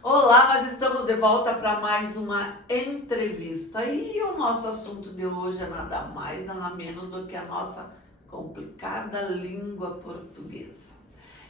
Olá, nós estamos de volta para mais uma entrevista e o nosso assunto de hoje é nada mais, nada menos do que a nossa complicada língua portuguesa.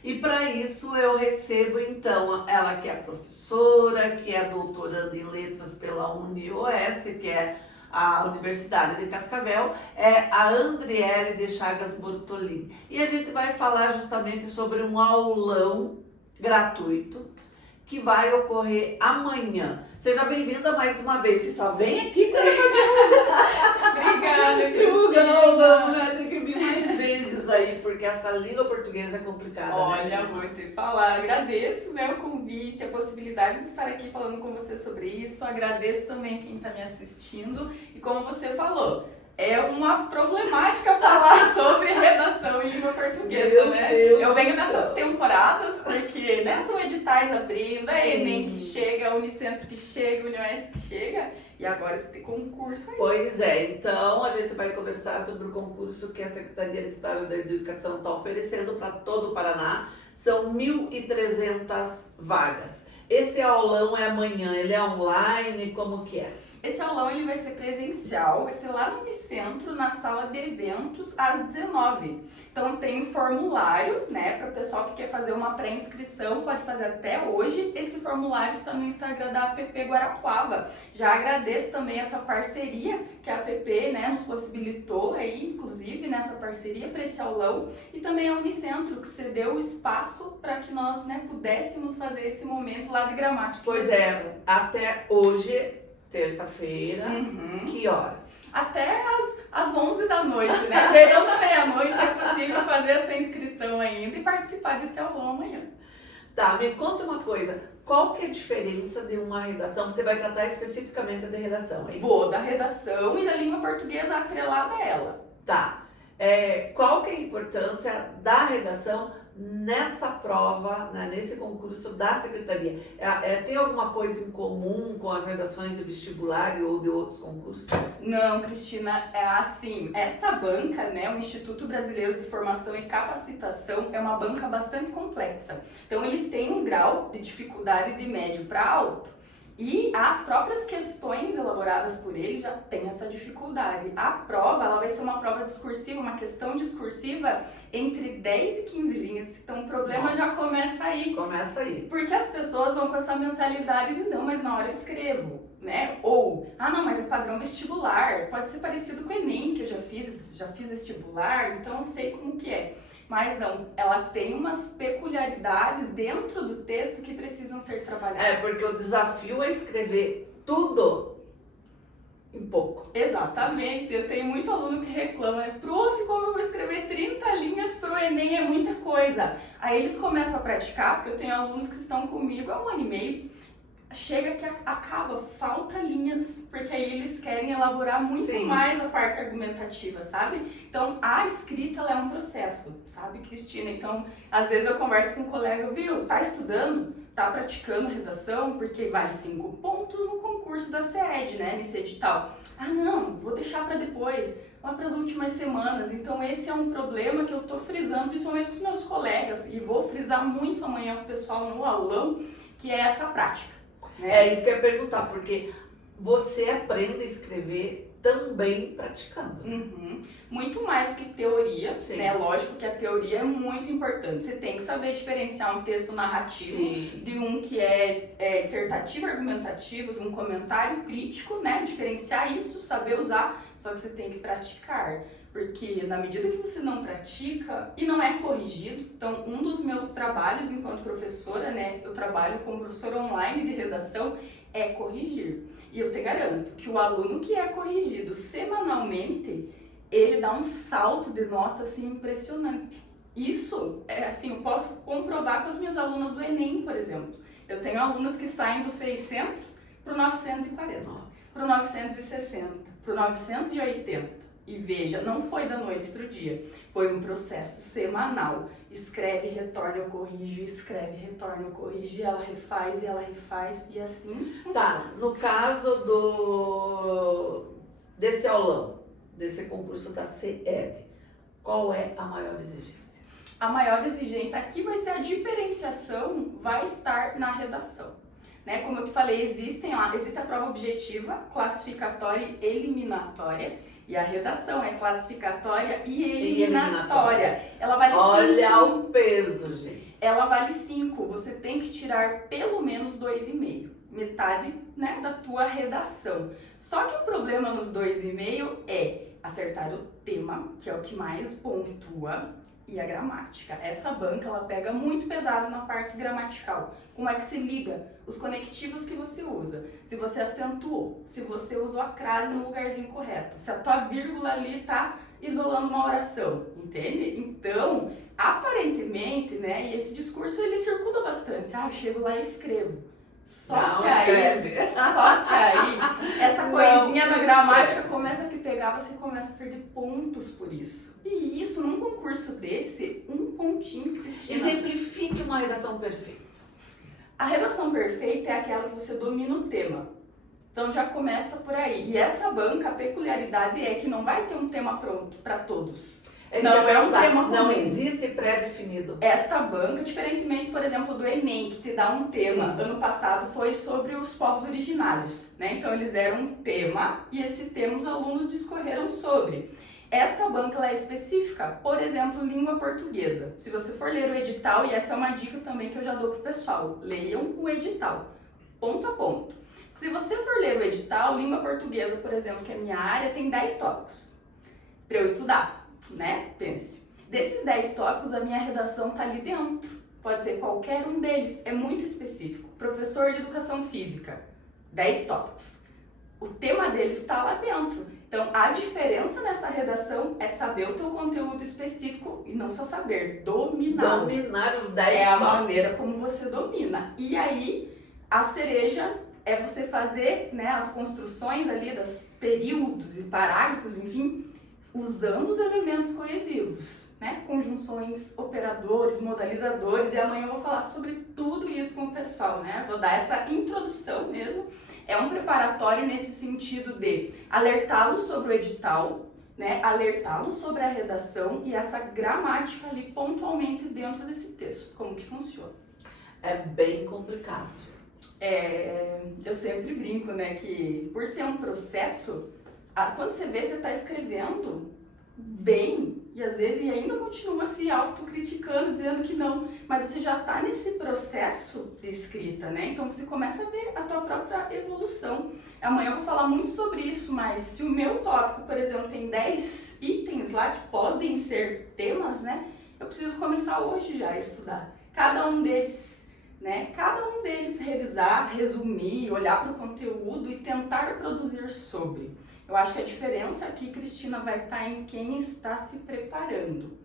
E para isso eu recebo então ela que é professora, que é doutoranda em letras pela UniOeste, que é a Universidade de Cascavel, é a Andriele de Chagas Bortolini. E a gente vai falar justamente sobre um aulão gratuito que vai ocorrer amanhã. Seja bem-vinda mais uma vez. E só vem aqui quando eu divulgar. Obrigada, Cristina. Cristina. Tem que vir mais vezes aí, porque essa língua portuguesa é complicada. Olha, né? vou te falar, agradeço, né, o convite, a possibilidade de estar aqui falando com você sobre isso. Agradeço também quem está me assistindo. E como você falou, é uma problemática falar sobre redação em língua portuguesa, Meu né? Deus Eu venho do nessas céu. temporadas, porque né, são editais abrindo, é Sim. Enem que chega, Unicentro que chega, UniOeste que chega, e agora esse concurso aí. Pois é, então a gente vai conversar sobre o concurso que a Secretaria de Estado da Educação está oferecendo para todo o Paraná. São 1.300 vagas. Esse aulão é amanhã, ele é online, como que é? Esse aulão ele vai ser presencial, vai ser lá no Unicentro, na sala de eventos, às 19h. Então tem um formulário, né, para o pessoal que quer fazer uma pré-inscrição, pode fazer até hoje. Esse formulário está no Instagram da APP Guarapuava. Já agradeço também essa parceria que a APP, né, nos possibilitou aí, inclusive, nessa parceria para esse aulão. E também a Unicentro, que cedeu o espaço para que nós, né, pudéssemos fazer esse momento lá de gramática. Pois é, até hoje, terça-feira, que horas? Até às 11 da noite, né? Verão da meia-noite é possível fazer essa inscrição ainda e participar desse aulão amanhã. Tá, me conta uma coisa, qual que é a diferença de uma redação? Você vai tratar especificamente da redação, é isso? Vou da redação e da língua portuguesa atrelada a ela. Tá, qual que é a importância da redação nessa prova, né, nesse concurso da Secretaria? Tem alguma coisa em comum com as redações do vestibular ou de outros concursos? Não, Cristina, é assim, esta banca, né, o Instituto Brasileiro de Formação e Capacitação, é uma banca bastante complexa. Então, eles têm um grau de dificuldade de médio para alto. E as próprias questões elaboradas por eles já têm essa dificuldade. A prova, ela vai ser uma prova discursiva, uma questão discursiva entre 10 e 15 linhas. Então, o problema já começa aí. Começa aí. Porque as pessoas vão com essa mentalidade de não, mas na hora eu escrevo, né? Ou, não, mas é padrão vestibular, pode ser parecido com o Enem, que eu já fiz vestibular, então eu sei como que é. Mas não, ela tem umas peculiaridades dentro do texto que precisam ser trabalhadas. Porque o desafio é escrever tudo em pouco. Exatamente, eu tenho muito aluno que reclama, prof, como eu vou escrever 30 linhas pro Enem, é muita coisa. Aí eles começam a praticar, porque eu tenho alunos que estão comigo há 1 ano e meio, chega que acaba, falta linhas, porque aí eles querem elaborar muito Sim. mais a parte argumentativa, sabe? Então, a escrita, ela é um processo, sabe, Cristina? Então, às vezes eu converso com um colega, viu, tá estudando, tá praticando redação, porque vale 5 pontos no concurso da CED, né, nesse edital. Não, vou deixar para depois, lá para as últimas semanas. Então, esse é um problema que eu tô frisando, principalmente com os meus colegas, e vou frisar muito amanhã com o pessoal no aulão, que é essa prática. É isso que eu ia perguntar, porque você aprende a escrever também praticando. Muito mais que teoria, Sim. né? Lógico que a teoria é muito importante. Você tem que saber diferenciar um texto narrativo Sim. de um que é dissertativo, argumentativo, de um comentário crítico, né? Diferenciar isso, saber usar, só que você tem que praticar. Porque na medida que você não pratica e não é corrigido, então um dos meus trabalhos enquanto professora, né, eu trabalho como professora online de redação, é corrigir. E eu te garanto que o aluno que é corrigido semanalmente, ele dá um salto de nota assim impressionante. Isso, assim, eu posso comprovar com as minhas alunas do Enem, por exemplo. Eu tenho alunas que saem do 600 para o 940, para o 960, para o 980. E veja, não foi da noite para o dia, foi um processo semanal. Escreve, retorna, eu corrijo, escreve, retorna, eu corrijo, e ela refaz, e assim Tá, no caso desse aulão, desse concurso da CED, qual é a maior exigência? A maior exigência aqui vai ser a diferenciação, vai estar na redação. né? Como eu te falei, existe a prova objetiva, classificatória e eliminatória. E a redação é classificatória e eliminatória. Ela vale 5. Olha o peso, gente. Ela vale 5. Você tem que tirar pelo menos 2,5. Metade, né, da tua redação. Só que o problema nos 2,5 é acertar o tema, que é o que mais pontua, e a gramática. Essa banca, ela pega muito pesado na parte gramatical. Como é que se liga? Os conectivos que você usa. Se você acentuou, se você usou a crase no lugarzinho correto, se a tua vírgula ali tá isolando uma oração, entende? Então, aparentemente, né, e esse discurso ele circula bastante. Eu chego lá e escrevo. Só que aí, essa coisinha da gramática começa a te pegar, você começa a perder pontos por isso. E isso, num concurso desse, um pontinho, Cristina. Exemplifique uma redação perfeita. A redação perfeita é aquela que você domina o tema. Então já começa por aí. E essa banca, a peculiaridade é que não vai ter um tema pronto para todos. Não é um tema comum. Não existe pré-definido. Esta banca, diferentemente, por exemplo, do Enem, que te dá um tema. Sim. Ano passado foi sobre os povos originários, né? Então eles deram um tema e esse tema os alunos discorreram sobre. Esta banca ela é específica, por exemplo, língua portuguesa. Se você for ler o edital, e essa é uma dica também que eu já dou pro pessoal, leiam o edital, ponto a ponto. Se você for ler o edital, língua portuguesa, por exemplo, que é a minha área, tem 10 tópicos para eu estudar. Né? Pense. Desses 10 tópicos, a minha redação tá ali dentro. Pode ser qualquer um deles, é muito específico. Professor de educação física, 10 tópicos. O tema dele está lá dentro. Então, a diferença nessa redação é saber o teu conteúdo específico e não só saber, dominar. Dominar os 10 tópicos. É a maneira como você domina. E aí, a cereja é você fazer, né, as construções ali dos períodos e parágrafos, enfim, usando os elementos coesivos, né? Conjunções, operadores, modalizadores, e amanhã eu vou falar sobre tudo isso com o pessoal, né? Vou dar essa introdução mesmo. É um preparatório nesse sentido de alertá-lo sobre o edital, né? Alertá-lo sobre a redação e essa gramática ali pontualmente dentro desse texto, como que funciona. É bem complicado. Eu sempre brinco, né, que por ser um processo, quando você vê, você está escrevendo bem e às vezes e ainda continua se autocriticando, dizendo que não, mas você já está nesse processo de escrita, né? Então você começa a ver a tua própria evolução. Amanhã eu vou falar muito sobre isso, mas se o meu tópico, por exemplo, tem 10 itens lá que podem ser temas, né? Eu preciso começar hoje já a estudar cada um deles, né? Cada um deles revisar, resumir, olhar para o conteúdo e tentar produzir sobre. Eu acho que a diferença aqui, Cristina, vai estar em quem está se preparando.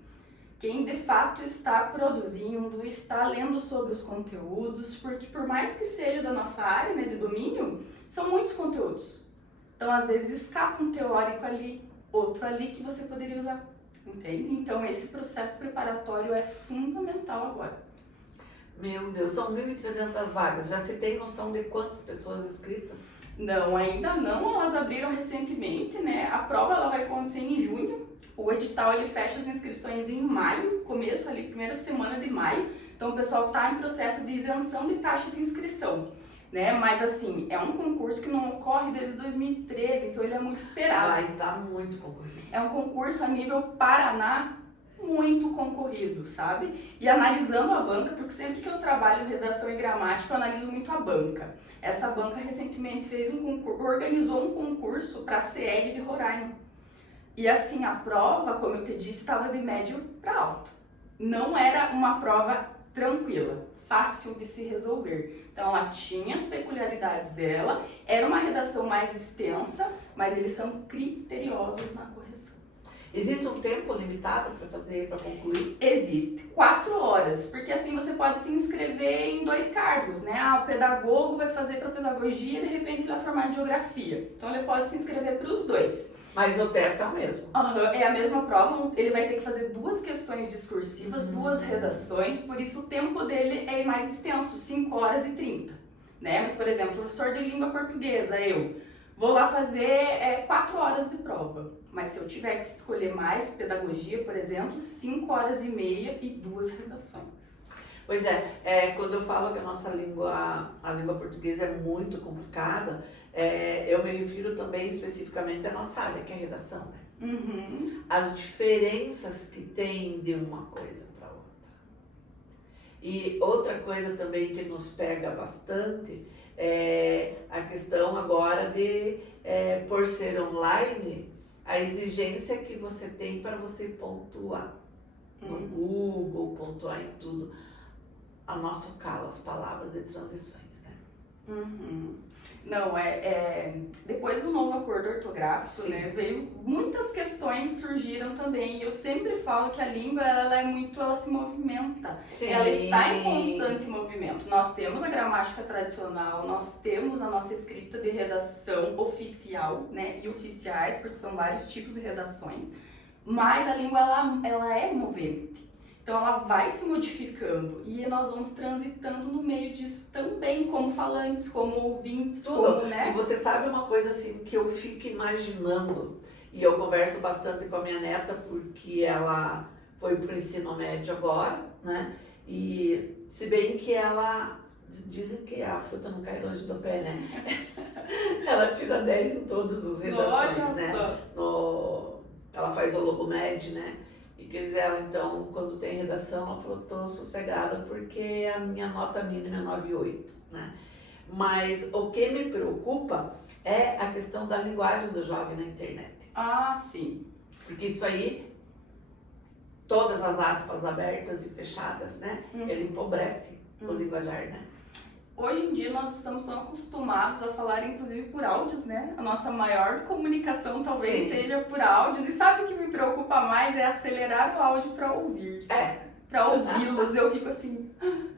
Quem de fato está produzindo, está lendo sobre os conteúdos, porque por mais que seja da nossa área, né, de domínio, são muitos conteúdos. Então, às vezes, escapa um teórico ali, outro ali que você poderia usar, entende? Então, esse processo preparatório é fundamental agora. Meu Deus, são 1.300 vagas. Já se tem noção de quantas pessoas inscritas? Não, ainda não. Elas abriram recentemente, né? A prova ela vai acontecer em junho. O edital ele fecha as inscrições em maio, começo ali, primeira semana de maio. Então o pessoal está em processo de isenção de taxa de inscrição, né? Mas assim, é um concurso que não ocorre desde 2013, então ele é muito esperado. Vai estar muito concorrido. É um concurso a nível Paraná, muito concorrido, sabe? E analisando a banca, porque sempre que eu trabalho redação e gramática, eu analiso muito a banca. Essa banca recentemente fez um concurso, organizou um concurso para a CED de Roraima. E assim, a prova, como eu te disse, estava de médio para alto. Não era uma prova tranquila, fácil de se resolver. Então, ela tinha as peculiaridades dela, era uma redação mais extensa, mas eles são criteriosos na correção. Existe um tempo limitado para fazer, para concluir? Existe, 4 horas, porque assim você pode se inscrever em 2 cargos, né? O pedagogo vai fazer para pedagogia e de repente ele vai formar em geografia. Então ele pode se inscrever para os 2. Mas o teste é o mesmo? É a mesma prova, ele vai ter que fazer 2 questões discursivas, 2 redações, por isso o tempo dele é mais extenso, 5 horas e 30, né? Mas, por exemplo, professor de língua portuguesa, eu vou lá fazer 4 horas de prova, mas se eu tiver que escolher mais, pedagogia, por exemplo, 5 horas e meia e 2 redações. Pois quando eu falo que a língua portuguesa é muito complicada, eu me refiro também especificamente à nossa área, que é a redação, né? Uhum. As diferenças que tem de uma coisa para outra. E outra coisa também que nos pega bastante é a questão agora de, por ser online, a exigência que você tem para você pontuar no Google, pontuar em tudo. A nosso calo, as palavras de transições, né? Uhum. Não, depois do novo acordo ortográfico, Sim. né, veio muitas questões surgiram também, e eu sempre falo que a língua, ela se movimenta, Sim. ela está em constante movimento. Nós temos a gramática tradicional, nós temos a nossa escrita de redação oficial, né, e oficiais, porque são vários tipos de redações, mas a língua, ela é movente. Então ela vai se modificando e nós vamos transitando no meio disso também, como falantes, como ouvintes, Tudo. como, né? E você sabe uma coisa assim que eu fico imaginando, e eu converso bastante com a minha neta porque ela foi pro ensino médio agora, né? E se bem que ela, dizem que a fruta não cai longe do pé, né? Ela tira 10 em todas as redações, Olha né? só. Ela faz o Logomed, né? E quer dizer, ela então, quando tem redação, ela falou, tô sossegada porque a minha nota mínima é 9,8, né? Mas o que me preocupa é a questão da linguagem do jovem na internet. Ah, sim. Porque isso aí, todas as aspas abertas e fechadas, né? Ele empobrece o linguajar, né? Hoje em dia nós estamos tão acostumados a falar, inclusive, por áudios, né? A nossa maior comunicação talvez Sim. seja por áudios. E sabe o que me preocupa mais? É acelerar o áudio para ouvir. Para ouvi-los. Eu fico assim,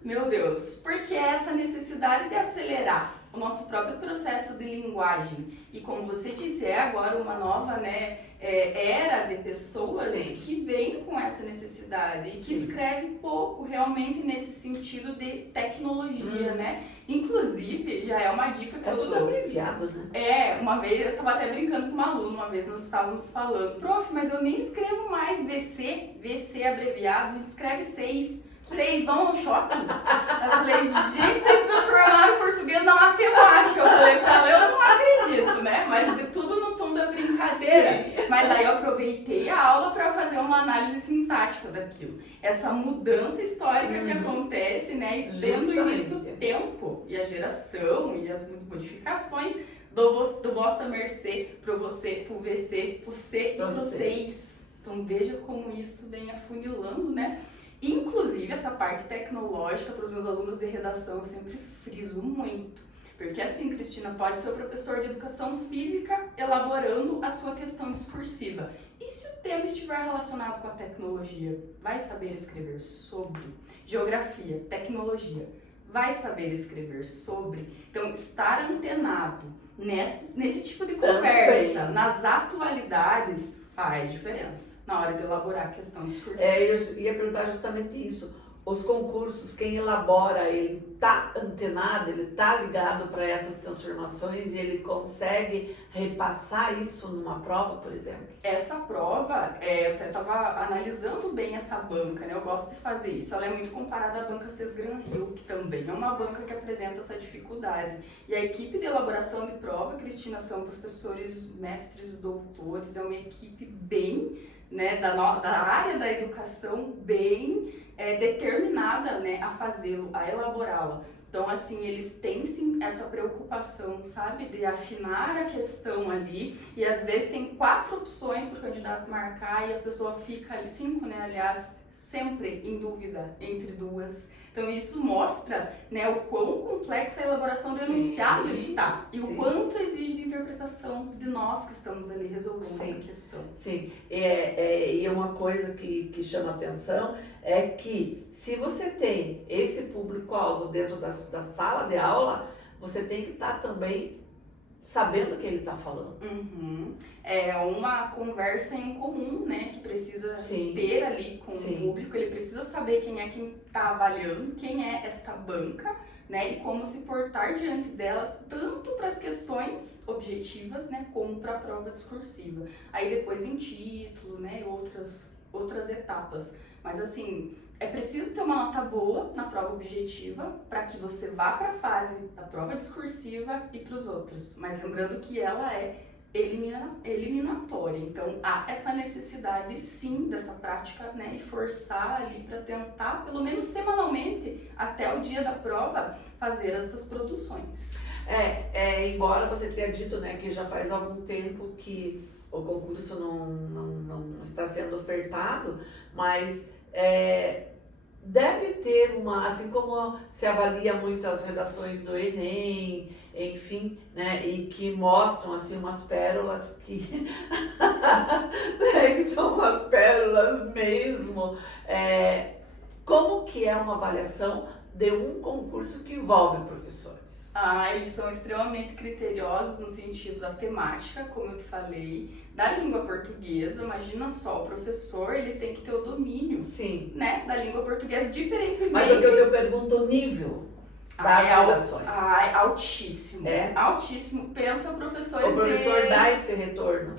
meu Deus. Porque é essa necessidade de acelerar o nosso próprio processo de linguagem. E como você disse, é agora uma nova, né, era de pessoas Sim. que vêm com essa necessidade e que Sim. escreve pouco realmente nesse sentido de tecnologia, né? Inclusive, já é uma dica que É eu tudo dou. abreviado, né? Uma vez, eu estava até brincando com uma aluna, uma vez nós estávamos falando, prof, mas eu nem escrevo mais VC abreviado, a gente escreve 6. Vocês vão ao shopping? Eu falei, gente, vocês transformaram o português na matemática. Eu falei pra ela, eu não acredito, né? Mas de tudo no tom da brincadeira. Sim. Mas aí eu aproveitei a aula para fazer uma análise sintática daquilo. Essa mudança histórica que acontece, né? E dentro do início do tempo, e a geração, e as modificações do vossa mercê, pro você, pro VC, pro C e pro vocês. Então veja como isso vem afunilando, né? Inclusive, essa parte tecnológica para os meus alunos de redação eu sempre friso muito. Porque assim, Cristina, pode ser o professor de educação física elaborando a sua questão discursiva. E se o tema estiver relacionado com a tecnologia? Vai saber escrever sobre geografia, tecnologia. Vai saber escrever sobre. Então, estar antenado nesse tipo de conversa, Também. nas atualidades, faz diferença na hora de elaborar a questão discursiva. Eu ia perguntar justamente isso. Os concursos, quem elabora, ele tá antenado, ele tá ligado para essas transformações e ele consegue repassar isso numa prova, por exemplo? Essa prova, eu até estava analisando bem essa banca, né? Eu gosto de fazer isso. Ela é muito comparada à banca Sesgran Hill, que também é uma banca que apresenta essa dificuldade. E a equipe de elaboração de prova, Cristina, são professores, mestres, doutores, é uma equipe bem, né, da área da educação, bem determinada, né, a fazê-lo, a elaborá-la. Então, assim, eles têm sim essa preocupação, sabe, de afinar a questão ali, e às vezes tem 4 opções para o candidato marcar e a pessoa fica ali, 5, né, aliás, sempre em dúvida entre 2. Então, isso mostra, né, o quão complexa a elaboração do enunciado está e o quanto exige de interpretação de nós que estamos ali resolvendo essa questão. Sim, e uma coisa que chama atenção é que se você tem esse público-alvo dentro da sala de aula, você tem que estar também sabendo o que ele está falando. É uma conversa em comum, né, que precisa ter ali com o público, ele precisa saber quem é quem está avaliando, quem é esta banca, né, e como se portar diante dela, tanto para as questões objetivas, né, como para a prova discursiva. Aí depois vem título, né, outras etapas. Mas assim, É preciso ter uma nota boa na prova objetiva para que você vá para a fase da prova discursiva e para os outros. Mas lembrando que ela é eliminatória. Então, há essa necessidade, sim, dessa prática, né? E forçar ali para tentar, pelo menos semanalmente, até o dia da prova, fazer essas produções. Embora você tenha dito, né, que já faz algum tempo que o concurso não está sendo ofertado, mas deve ter assim como se avalia muito as redações do Enem, enfim, né, e que mostram assim umas pérolas que, que são umas pérolas mesmo. Como que é uma avaliação de um concurso que envolve professores? Eles são extremamente criteriosos no sentido da temática, como eu te falei, da língua portuguesa. Imagina só, o professor, ele tem que ter o domínio, sim, né, da língua portuguesa, diferentemente. Mas o que eu te pergunto, o nível das redações. Altíssimo. Altíssimo. Pensa professores. O professor dá esse retorno.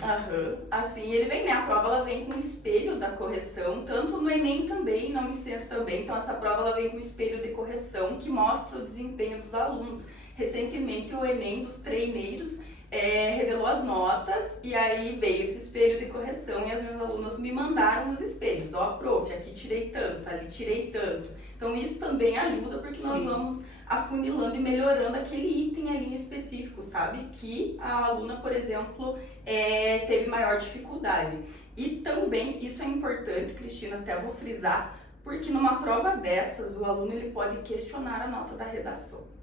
Assim, ele vem, né? A prova ela vem com o espelho da correção, tanto no Enem também, no Unicentro também. Então, essa prova ela vem com o espelho de correção que mostra o desempenho dos alunos. Recentemente, o Enem dos treineiros revelou as notas e aí veio esse espelho de correção e as minhas alunas me mandaram os espelhos. Prof, aqui tirei tanto, ali tirei tanto. Então, isso também ajuda porque nós vamos afunilando e melhorando aquele item ali específico, sabe? Que a aluna, por exemplo, teve maior dificuldade. E também, isso é importante, Cristina, até vou frisar, porque numa prova dessas, o aluno ele pode questionar a nota da redação.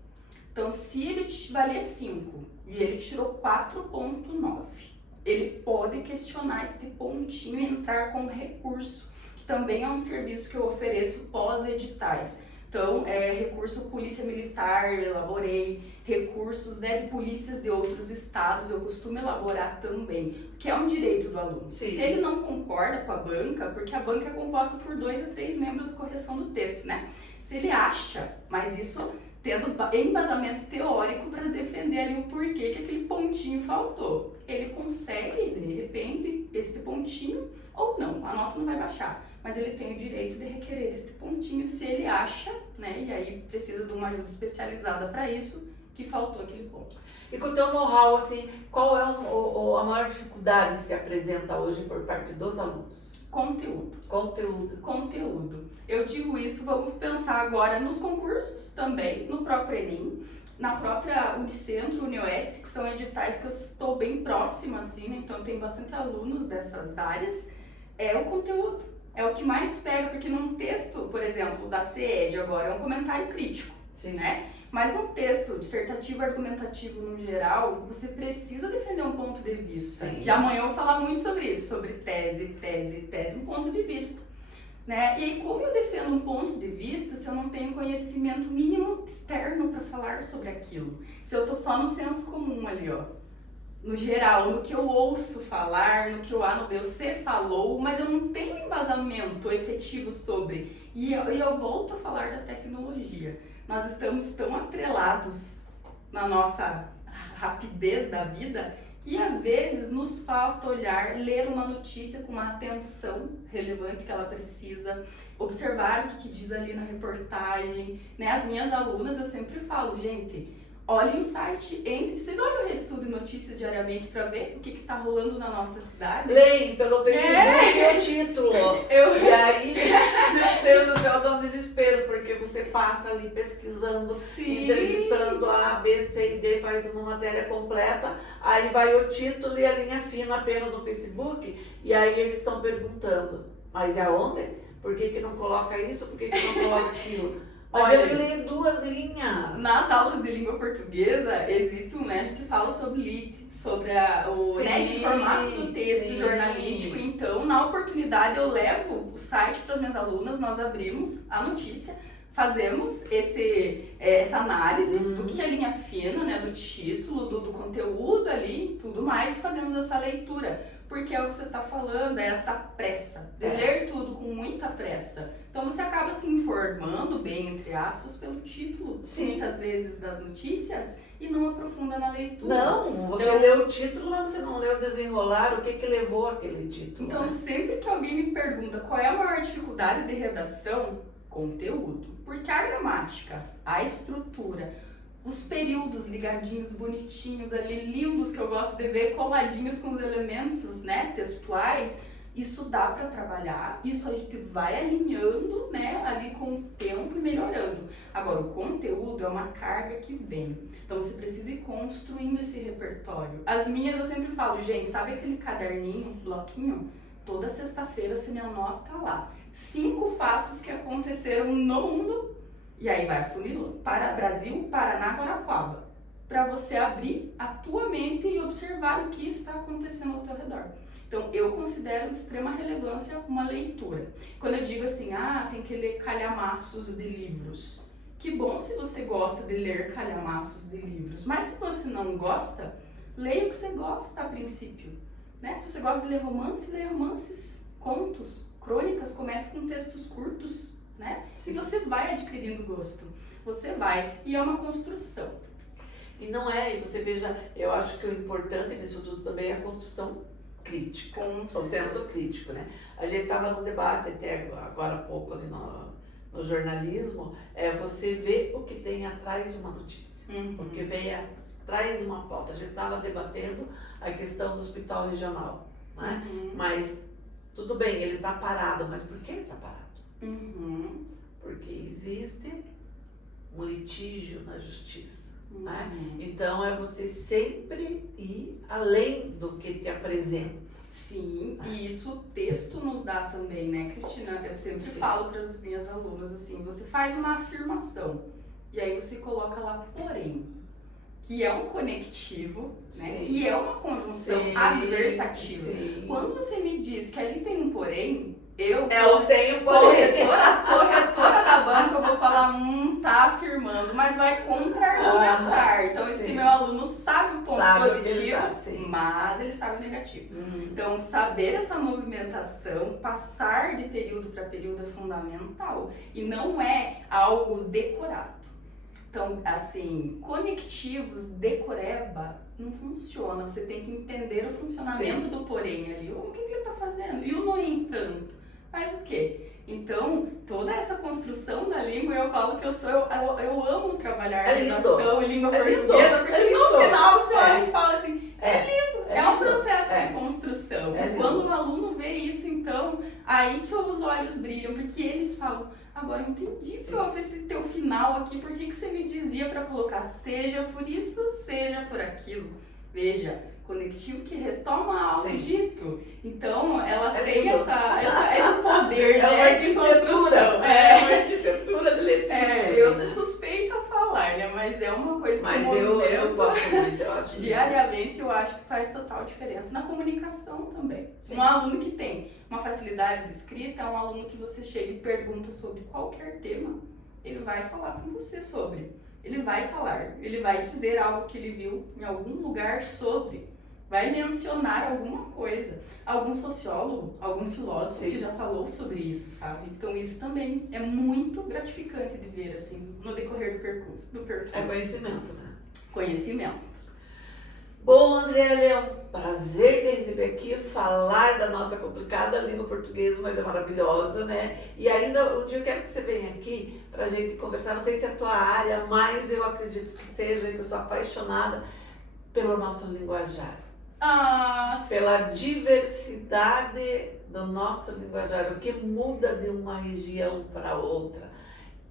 Então, se ele valia 5 e ele tirou 4,9, ele pode questionar este pontinho e entrar com recurso, que também é um serviço que eu ofereço pós-editais. Então, recurso Polícia Militar, eu elaborei, recursos, né, de polícias de outros estados, eu costumo elaborar também, que é um direito do aluno. Sim. Se ele não concorda com a banca, porque a banca é composta por 2 a 3 membros de correção do texto, né? Se ele acha, mas isso tendo embasamento teórico para defender ali o porquê que aquele pontinho faltou, ele consegue, de repente, esse pontinho ou não, a nota não vai baixar. Mas ele tem o direito de requerer esse pontinho se ele acha, né, e aí precisa de uma ajuda especializada para isso, que faltou aquele ponto. E com o teu know-how, assim, qual é a maior dificuldade que se apresenta hoje por parte dos alunos? Conteúdo. Eu digo isso, vamos pensar agora nos concursos também, no próprio Enem, na própria Unicentro, Unioeste, que são editais que eu estou bem próxima, assim, né, então tem bastante alunos dessas áreas, o conteúdo. É o que mais pega, porque num texto, por exemplo, da CED agora, é um comentário crítico, né? Mas num texto dissertativo, argumentativo no geral, você precisa defender um ponto de vista. Sim. E amanhã eu vou falar muito sobre isso, sobre tese, um ponto de vista. Né? E aí, como eu defendo um ponto de vista se eu não tenho conhecimento mínimo externo para falar sobre aquilo? Se eu tô só no senso comum ali, no geral, no que eu ouço falar, no que o A no B, o C falou, mas eu não tenho embasamento efetivo sobre. E eu volto a falar da tecnologia. Nós estamos tão atrelados na nossa rapidez da vida que às vezes nos falta ler uma notícia com uma atenção relevante que ela precisa, observar o que diz ali na reportagem, né? As minhas alunas, eu sempre falo, gente, olhem o site, vocês olham o Rede Estudo e Notícias diariamente para ver o que está rolando na nossa cidade? Leem pelo Facebook e o título. E aí, meu Deus do céu, dá um desespero, porque você passa ali pesquisando, entrevistando A, B, C e D, faz uma matéria completa, aí vai o título e a linha fina apenas no Facebook, e aí eles estão perguntando, mas é aonde? Por que não coloca isso? Por que não coloca aquilo? Mas eu li 2 linhas. Nas aulas de língua portuguesa, existe a gente fala sobre LIT, sobre esse formato do texto jornalístico. Então, na oportunidade, eu levo o site para as minhas alunas, nós abrimos a notícia, fazemos essa análise do que é linha fina, né, do título, do conteúdo ali, tudo mais, e fazemos essa leitura. Porque é o que você está falando, é essa pressa, de ler tudo com muita pressa. Então você acaba se informando bem, entre aspas, pelo título, muitas vezes, das notícias, e não aprofunda na leitura. Não, você lê o título, mas você não lê o desenrolar, o que levou aquele título. Então, né? sempre que alguém me pergunta qual é a maior dificuldade de redação, conteúdo. Porque a gramática, a estrutura, os períodos ligadinhos, bonitinhos ali, lindos, que eu gosto de ver, coladinhos com os elementos, né, textuais, isso dá para trabalhar, isso a gente vai alinhando, né, ali com o tempo e melhorando. Agora, o conteúdo é uma carga que vem. Então, você precisa ir construindo esse repertório. As minhas, eu sempre falo, gente, sabe aquele caderninho, bloquinho? Toda sexta-feira você me anota lá 5 fatos que aconteceram no mundo, e aí vai afunilando para Brasil, Paraná, Guarapuava, para você abrir a tua mente e observar o que está acontecendo ao teu redor. Então, eu considero de extrema relevância uma leitura. Quando eu digo assim, tem que ler calhamaços de livros. Que bom se você gosta de ler calhamaços de livros, mas se você não gosta, leia o que você gosta a princípio. Né? Se você gosta de ler romance, leia romances, contos, crônicas, comece com textos curtos, né? E você vai adquirindo gosto, você vai, e é uma construção. E não é, e você veja, eu acho que o importante nisso tudo também é a construção crítica, o senso crítico, né? A gente estava num debate até agora há pouco ali no jornalismo, você vê o que tem atrás de uma notícia, o que vem atrás de uma pauta. A gente estava debatendo a questão do hospital regional, né? Mas tudo bem, ele está parado, mas por que ele está parado? Porque existe um litígio na justiça. Né? Então é você sempre ir além do que te apresenta. Sim, e isso o texto nos dá também, né, Cristina? Eu sempre falo para as minhas alunas assim, você faz uma afirmação e aí você coloca lá porém, que é um conectivo, né? Que é uma conjunção adversativa. Quando você me diz que ali tem um porém, eu tenho porém. Corretora da banca, eu vou falar, tá afirmando, mas vai contra-argumentar. Então, esse meu aluno sabe o ponto positivo, mas ele sabe o negativo. Então, saber essa movimentação, passar de período para período é fundamental. E não é algo decorado. Então, assim, conectivos, decoreba, não funciona. Você tem que entender o funcionamento do porém ali. O que ele está fazendo? E o no entanto? Faz o quê? Então, toda essa construção da língua, eu falo que eu amo trabalhar redação e língua portuguesa, porque no final você olha e fala assim, é lindo, é um processo de construção. E quando o aluno vê isso, então, aí que os olhos brilham, porque eles falam, agora eu entendi, prof, esse teu final aqui, por que você me dizia para colocar seja por isso, seja por aquilo? Veja, conectivo que retoma algo dito. Então, ela tem esse poder, né, de construção. É uma arquitetura de leitura. Eu sou suspeita a falar, né, mas é uma coisa que eu gosto muito, eu acho. Diariamente, eu acho que faz total diferença. Na comunicação também. Um aluno que tem uma facilidade de escrita é um aluno que você chega e pergunta sobre qualquer tema, ele vai falar com você sobre. Ele vai falar, ele vai dizer algo que ele viu em algum lugar sobre, vai mencionar alguma coisa. Algum sociólogo, algum filósofo que já falou sobre isso, sabe? Então isso também é muito gratificante de ver, assim, no decorrer do percurso. É conhecimento, né? Conhecimento. Bom, Andréia, é um prazer te receber aqui, falar da nossa complicada língua portuguesa, mas é maravilhosa, né? E ainda um dia eu quero que você venha aqui pra gente conversar, não sei se é a tua área, mas eu acredito que seja, que eu sou apaixonada pelo nosso linguajar. Pela diversidade do nosso linguajar, o que muda de uma região para outra.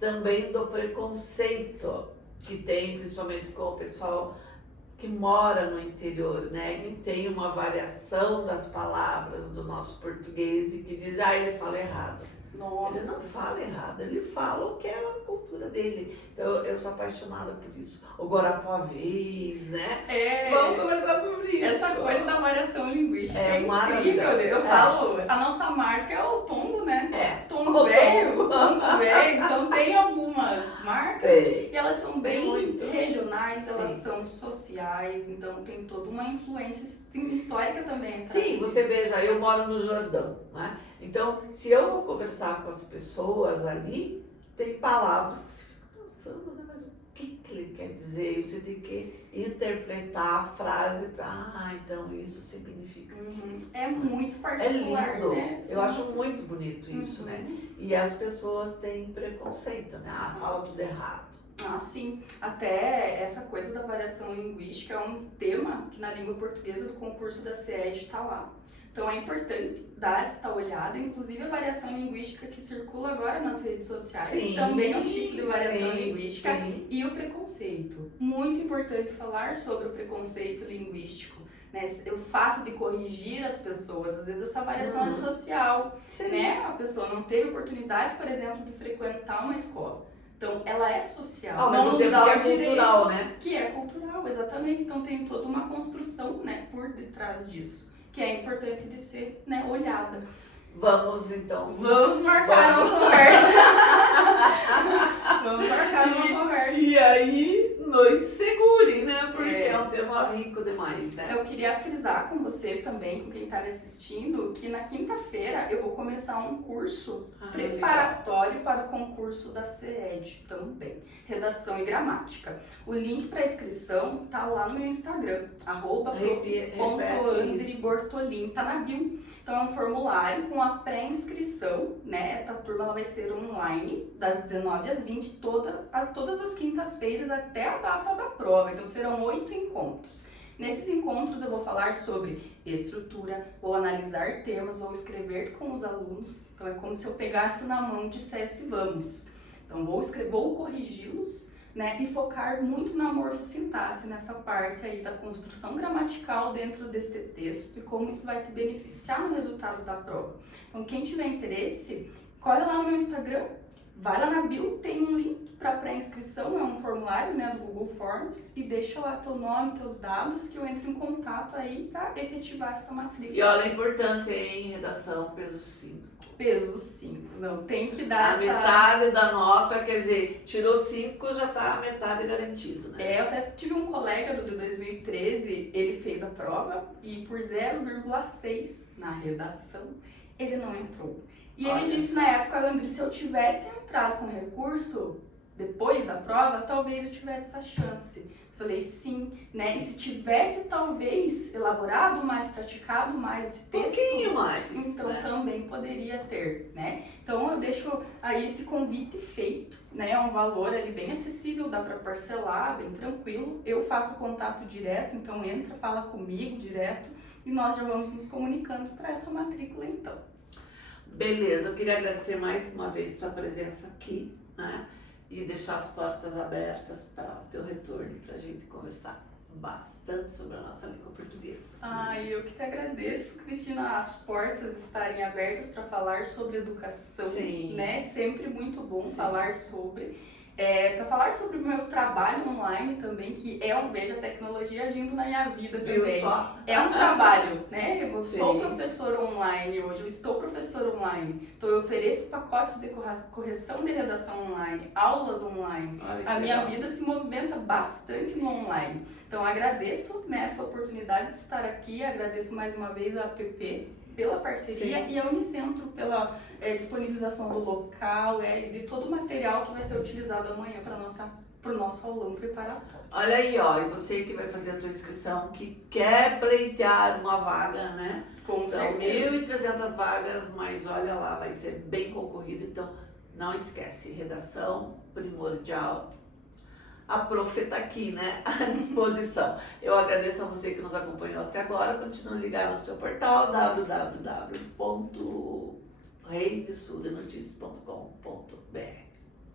Também do preconceito que tem, principalmente com o pessoal que mora no interior, né? Que tem uma variação das palavras do nosso português e que diz, ele fala errado. Nossa. Ele não fala errado, ele fala o que é a cultura dele. Então eu sou apaixonada por isso. O guarapuavês, né? Vamos conversar sobre isso. Essa coisa da variação linguística é incrível. Eu falo, a nossa marca é o tombo, né? É. Tombo velho, então tem marcas. É. E elas são bem muito. regionais, elas Sim. são sociais, então tem toda uma influência histórica também. Sim, você veja, eu moro no Jordão, né? Então, se eu vou conversar com as pessoas ali, tem palavras que você fica pensando, né? Mas o que ele quer dizer? Você tem que interpretar a frase para, então isso significa aquilo. É muito É particular, lindo, né? eu acho muito bonito isso, né? E as pessoas têm preconceito, né? Ah, fala tudo errado. Ah, sim. Até essa coisa da variação linguística é um tema que na língua portuguesa do concurso da CED está lá. Então é importante dar essa olhada, inclusive a variação linguística que circula agora nas redes sociais Sim, também é um tipo de variação sim, linguística. sim. E o preconceito. Muito importante falar sobre o preconceito linguístico. Né? O fato de corrigir as pessoas, às vezes essa variação é social, Sim. né? A pessoa não teve oportunidade, por exemplo, de frequentar uma escola. Então, ela é social, Ao mesmo não nos tempo dá que o é direito, cultural, né? que é cultural, exatamente. Então, tem toda uma construção, né, por detrás disso, que é importante de ser, né, olhada. Vamos então. Vamos marcar uma conversa. Vamos marcar uma conversa. E aí, nos segure, né? Porque é um tema rico demais, né? Eu queria frisar com você também, com quem está me assistindo, que na quinta-feira eu vou começar um curso preparatório para o concurso da CED também, redação e gramática. O link para inscrição tá lá no meu Instagram, @prof.andrebortolin, tá na bio. Então é um formulário com a pré-inscrição, né? Esta turma ela vai ser online, das 19 às 20, todas as quintas-feiras até a data da prova. Então serão 8 encontros. Nesses encontros eu vou falar sobre estrutura, vou analisar temas, vou escrever com os alunos. Então é como se eu pegasse na mão e dissesse vamos. Então vou corrigi-los, né, e focar muito na morfossintaxe, nessa parte aí da construção gramatical dentro deste texto e como isso vai te beneficiar no resultado da prova. Então quem tiver interesse, corre lá no meu Instagram, vai lá na bio, tem um link para pré-inscrição, é um formulário, né, do Google Forms, e deixa lá teu nome, teus dados, que eu entro em contato aí para efetivar essa matrícula. E olha a importância em redação, peso 5. Peso 5, não, tem que dar a metade da nota, quer dizer, tirou 5, já tá a metade garantido, né? Eu até tive um colega do 2013, ele fez a prova e por 0,6 na redação, ele não entrou. E ele disse na época, André, se eu tivesse entrado com recurso depois da prova, talvez eu tivesse essa chance. Falei sim, né? E se tivesse talvez elaborado mais, praticado mais esse texto, um pouquinho mais, então né? também poderia ter, né? Então eu deixo aí esse convite feito, né? É um valor ali bem acessível, dá para parcelar, bem tranquilo. Eu faço contato direto, então entra, fala comigo direto e nós já vamos nos comunicando para essa matrícula então. Beleza, eu queria agradecer mais uma vez a tua presença aqui, né? E deixar as portas abertas para o teu retorno, para a gente conversar bastante sobre a nossa língua portuguesa. Eu que te agradeço, Cristina, as portas estarem abertas para falar sobre educação, Sim. né? Sempre muito bom Sim. falar sobre. Para falar sobre o meu trabalho online também, que vejo a tecnologia agindo na minha vida também. Só? É um trabalho, né? Eu Sim. sou professora online hoje, eu estou professora online. Então eu ofereço pacotes de correção de redação online, aulas online. A minha vida se movimenta bastante no online. Então agradeço, né, essa oportunidade de estar aqui, agradeço mais uma vez a APP pela parceria. Sim. E a Unicentro pela disponibilização do local e de todo o material que vai ser utilizado amanhã para o nosso aulão preparatório. Olha aí, ó, e você que vai fazer a tua inscrição, que quer pleitear uma vaga, né? Com São certeza. 1.300 vagas, mas olha lá, vai ser bem concorrido, então não esquece, redação primordial. A prof está aqui, né, à disposição. Eu agradeço a você que nos acompanhou até agora. Continue ligado no seu portal www.redesudenoticias.com.br.